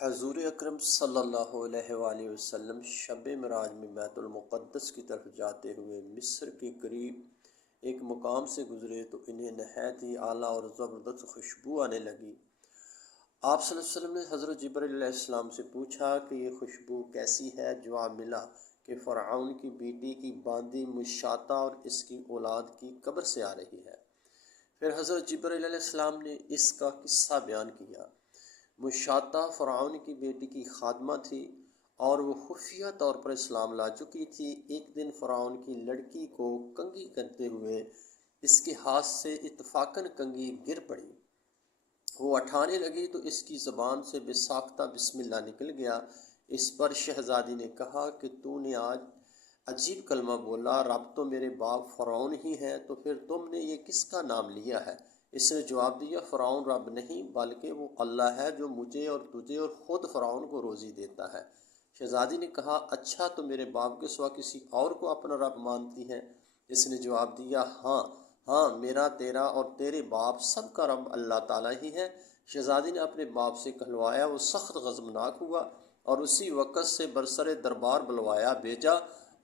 حضور اکرم صلی اللہ علیہ وآلہ وسلم شب معراج میں بیت المقدس کی طرف جاتے ہوئے مصر کے قریب ایک مقام سے گزرے تو انہیں نہایت ہی اعلیٰ اور زبردست خوشبو آنے لگی۔ آپ صلی اللہ علیہ وسلم نے حضرت جبرائیل علیہ السلام سے پوچھا کہ یہ خوشبو کیسی ہے؟ جواب ملا کہ فرعون کی بیٹی کی باندی مشاطہ اور اس کی اولاد کی قبر سے آ رہی ہے۔ پھر حضرت جبرائیل علیہ السلام نے اس کا قصہ بیان کیا۔ مشاطہ فرعون کی بیٹی کی خادمہ تھی اور وہ خفیہ طور پر اسلام لا چکی تھی۔ ایک دن فرعون کی لڑکی کو کنگھی کرتے ہوئے اس کے ہاتھ سے اتفاقاً کنگھی گر پڑی۔ وہ اٹھانے لگی تو اس کی زبان سے بے ساختہ بسم اللہ نکل گیا۔ اس پر شہزادی نے کہا کہ تو نے آج عجیب کلمہ بولا، رب تو میرے باپ فرعون ہی ہیں، تو پھر تم نے یہ کس کا نام لیا ہے؟ اس نے جواب دیا، فرعون رب نہیں بلکہ وہ اللہ ہے جو مجھے اور تجھے اور خود فرعون کو روزی دیتا ہے۔ شہزادی نے کہا، اچھا تو میرے باپ کے سوا کسی اور کو اپنا رب مانتی ہے؟ اس نے جواب دیا، ہاں ہاں، میرا تیرا اور تیرے باپ سب کا رب اللہ تعالیٰ ہی ہے۔ شہزادی نے اپنے باپ سے کہلوایا، وہ سخت غضبناک ہوا اور اسی وقت سے برسر دربار بلوایا بھیجا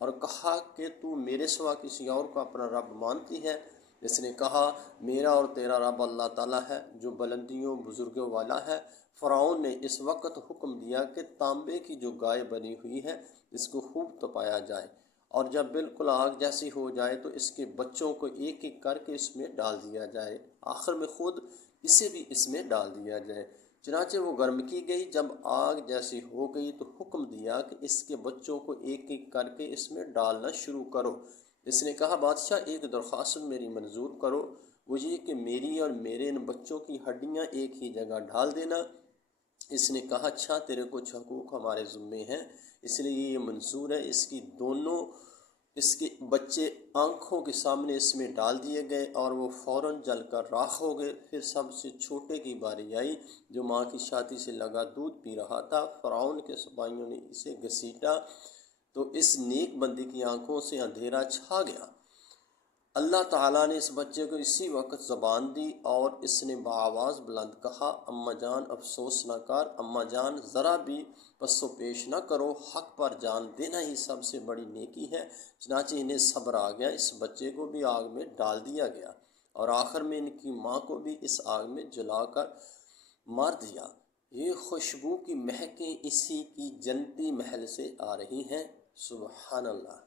اور کہا کہ تو میرے سوا کسی اور کو اپنا رب مانتی ہے؟ اس نے کہا، میرا اور تیرا رب اللہ تعالیٰ ہے جو بلندیوں بزرگوں والا ہے۔ فرعون نے اس وقت حکم دیا کہ تانبے کی جو گائے بنی ہوئی ہے اس کو خوب تپایا جائے، اور جب بالکل آگ جیسی ہو جائے تو اس کے بچوں کو ایک ایک کر کے اس میں ڈال دیا جائے، آخر میں خود اسے بھی اس میں ڈال دیا جائے۔ چنانچہ وہ گرم کی گئی۔ جب آگ جیسی ہو گئی تو حکم دیا کہ اس کے بچوں کو ایک ایک کر کے اس میں ڈالنا شروع کرو۔ اس نے کہا، بادشاہ ایک درخواست میری منظور کرو، وہ یہ کہ میری اور میرے ان بچوں کی ہڈیاں ایک ہی جگہ ڈال دینا۔ اس نے کہا، اچھا، تیرے کچھ حقوق ہمارے ذمے ہیں، اس لیے یہ منظور ہے۔ اس کے بچے آنکھوں کے سامنے اس میں ڈال دیے گئے اور وہ فوراً جل کر راکھ ہو گئے۔ پھر سب سے چھوٹے کی باری آئی جو ماں کی چھاتی سے لگا دودھ پی رہا تھا۔ فرعون کے سپاہیوں نے اسے گھسیٹا تو اس نیک بندی کی آنکھوں سے اندھیرا چھا گیا۔ اللہ تعالیٰ نے اس بچے کو اسی وقت زبان دی اور اس نے بآواز بلند کہا، اماں جان افسوس نہ کر، اماں جان ذرا بھی پس و پیش نہ کرو، حق پر جان دینا ہی سب سے بڑی نیکی ہے۔ چنانچہ انہیں صبر آ گیا، اس بچے کو بھی آگ میں ڈال دیا گیا اور آخر میں ان کی ماں کو بھی اس آگ میں جلا کر مار دیا۔ یہ خوشبو کی مہکیں اسی کی جنتی محل سے آ رہی ہیں۔ سبحان اللہ۔